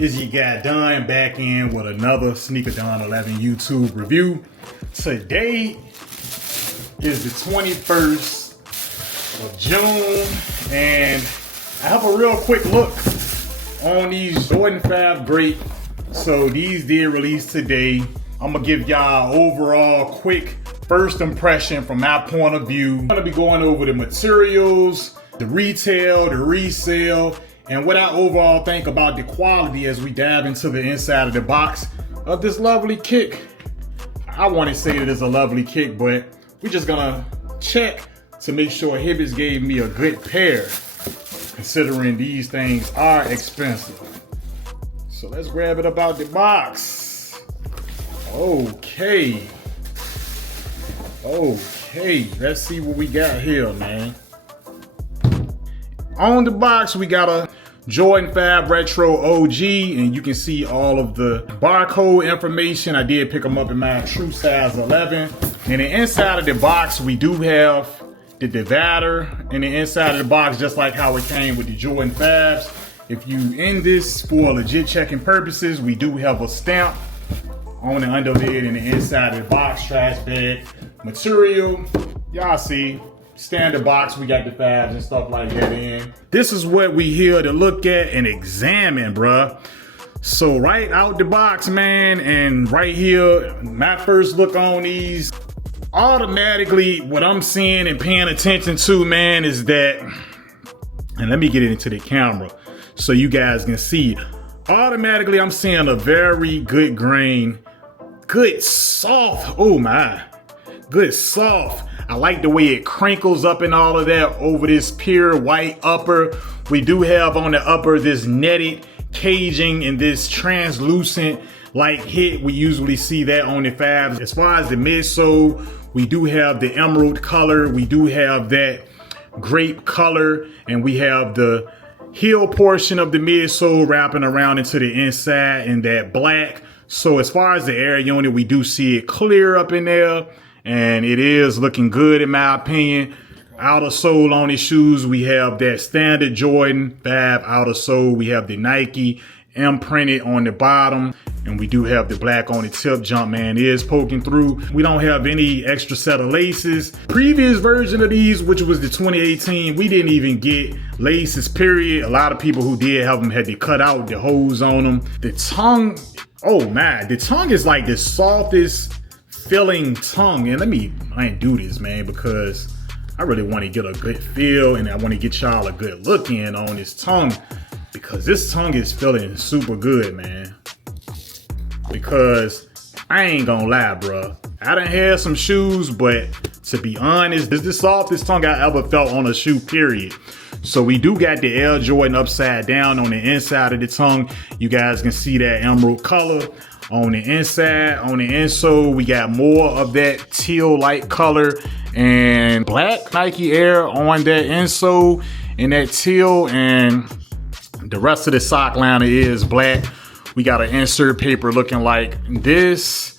Is you got done back in with another Sneaker Don 11 YouTube review. Today is the 21st of June, and I have a real quick look on these Jordan 5 Grape. So these did release today. I'm gonna give y'all overall quick first impression from my point of view. I'm gonna be going over the materials, the retail, the resale, and what I overall think about the quality as we dive into the inside of the box of this lovely kick. I want to say it is a lovely kick, but we're just gonna check to make sure Hibbets gave me a good pair, considering these things are expensive. So let's grab it about the box. Okay, let's see what we got here, man. On the box, we got a Jordan 5 Retro OG, and you can see all of the barcode information. I did pick them up in my true size 11. And the inside of the box, we do have the divider in the inside of the box, just like how it came with the Jordan 5s. If you in this for legit checking purposes, we do have a stamp on the underlid and the inside of the box, trash bag material. Y'all see. Standard box, we got the 5s and stuff like that in. This is what we here to look at and examine, bruh. So right out the box, man, and right here, my first look on these, automatically what I'm seeing and paying attention to, man, is that, and let me get it into the camera so you guys can see. Automatically, I'm seeing a very good grain, good soft, oh my, good soft. I like the way it crinkles up and all of that over this pure white upper. We do have on the upper this netted caging and this translucent like hit. We usually see that on the 5s. As far as the midsole, we do have the emerald color. We do have that grape color, and we have the heel portion of the midsole wrapping around into the inside in that black. So as far as the air unit, we do see it clear up in there. And it is looking good in my opinion. Outer sole on his shoes, we have that standard Jordan 5 outer sole. We have the Nike imprinted on the bottom, and we do have the black on the tip. Jumpman is poking through. We don't have any extra set of laces. Previous version of these, which was the 2018, we didn't even get laces, period. A lot of people who did have them had to cut out the holes on them. The tongue, oh man, the tongue is like the softest filling tongue. And I ain't do this, man, because I really want to get a good feel, and I want to get y'all a good look in on this tongue, because this tongue is feeling super good, man. Because I ain't gonna lie, bro, I done had some shoes, but to be honest, this is the softest tongue I ever felt on a shoe, period. So we do got the Air Jordan upside down on the inside of the tongue. You guys can see that emerald color on the inside. On the insole, we got more of that teal light color and black Nike Air on that insole in that teal, and the rest of the sock liner is black. We got an insert paper looking like this.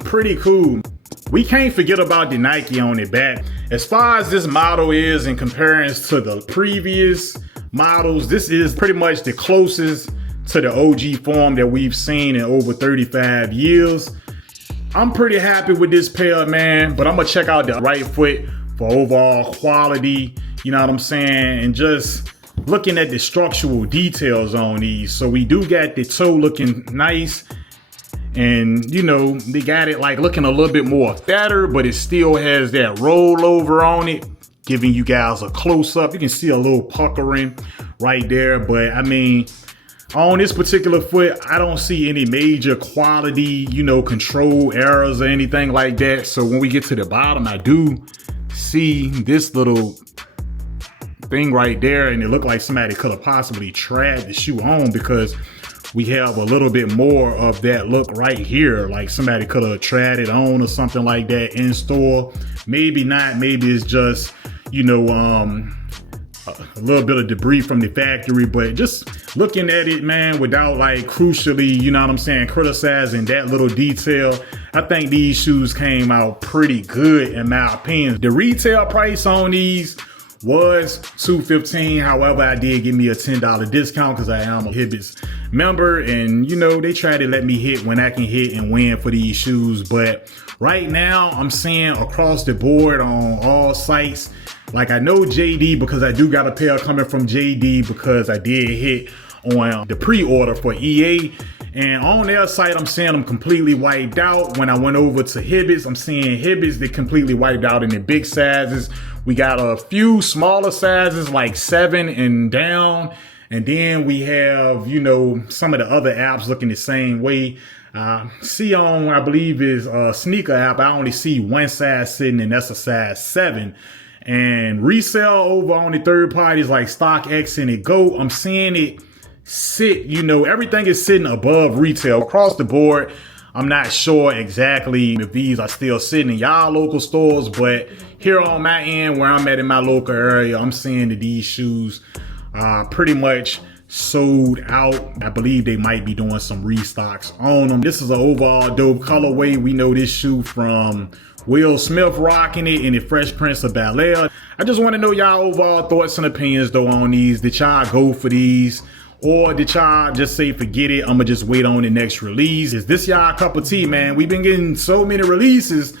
Pretty cool. We can't forget about the Nike on the back. As far as this model is in comparison to the previous models, this is pretty much the closest to the OG form that we've seen in over 35 years. I'm pretty happy with this pair, man, but I'm gonna check out the right foot for overall quality, you know what I'm saying, and just looking at the structural details on these. So we do got the toe looking nice, and you know, they got it like looking a little bit more fatter, but it still has that rollover on it, giving you guys a close-up. You can see a little puckering right there, but I mean, on this particular foot, I don't see any major quality, you know, control errors or anything like that. So when we get to the bottom, I do see this little thing right there, and it looked like somebody could have possibly tried the shoe on, because we have a little bit more of that look right here, like somebody could have tried it on or something like that in store. Maybe not, maybe it's just, you know, a little bit of debris from the factory, but just looking at it, man, without like crucially, you know what I'm saying, criticizing that little detail, I think these shoes came out pretty good in my opinion. The retail price on these was $215. However, I did give me a $10 discount because I am a Hibbets member, and you know, they try to let me hit when I can hit and win for these shoes. But right now I'm seeing across the board on all sites, like I know JD, because I do got a pair coming from JD because I did hit on the pre-order for EA. And on their site, I'm seeing them completely wiped out. When I went over to Hibbets, I'm seeing Hibbets, they completely wiped out in the big sizes. We got a few smaller sizes like 7 and down. And then we have, you know, some of the other apps looking the same way. See on, I believe is a sneaker app, I only see one size sitting, and that's a size 7. And resell over on the third parties like StockX and Go, I'm seeing it sit, you know, everything is sitting above retail across the board. I'm not sure exactly if these are still sitting in y'all local stores, but here on my end where I'm at in my local area, I'm seeing that these shoes are pretty much sold out. I believe they might be doing some restocks on them. This is an overall dope colorway. We know this shoe from Will Smith rocking it in the Fresh Prince of Bel-Air. I just want to know y'all overall thoughts and opinions though on these. Did y'all go for these? Or did y'all just say, forget it, I'ma just wait on the next release? Is this y'all cup of tea, man? We've been getting so many releases.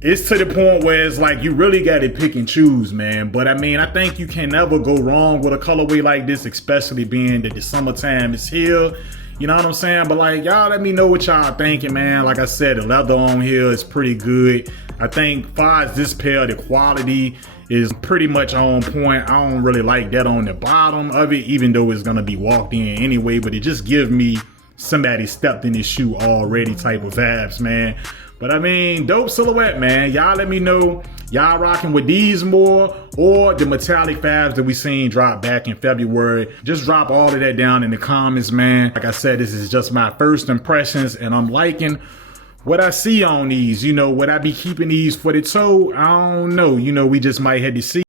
It's to the point where it's like you really got to pick and choose, man. But I mean, I think you can never go wrong with a colorway like this, especially being that the summertime is here. You know what I'm saying? But like, y'all let me know what y'all thinking, man. Like I said, the leather on here is pretty good. I think far as this pair, the quality is pretty much on point. I don't really like that on the bottom of it, even though it's gonna be walked in anyway, but it just gives me somebody stepped in this shoe already type of vibes, man. But I mean, dope silhouette, man. Y'all let me know, y'all rocking with these more or the metallic fabs that we seen drop back in February. Just drop all of that down in the comments, man. Like I said, this is just my first impressions and I'm liking what I see on these. You know, would I be keeping these for the toe? I don't know. You know, we just might have to see.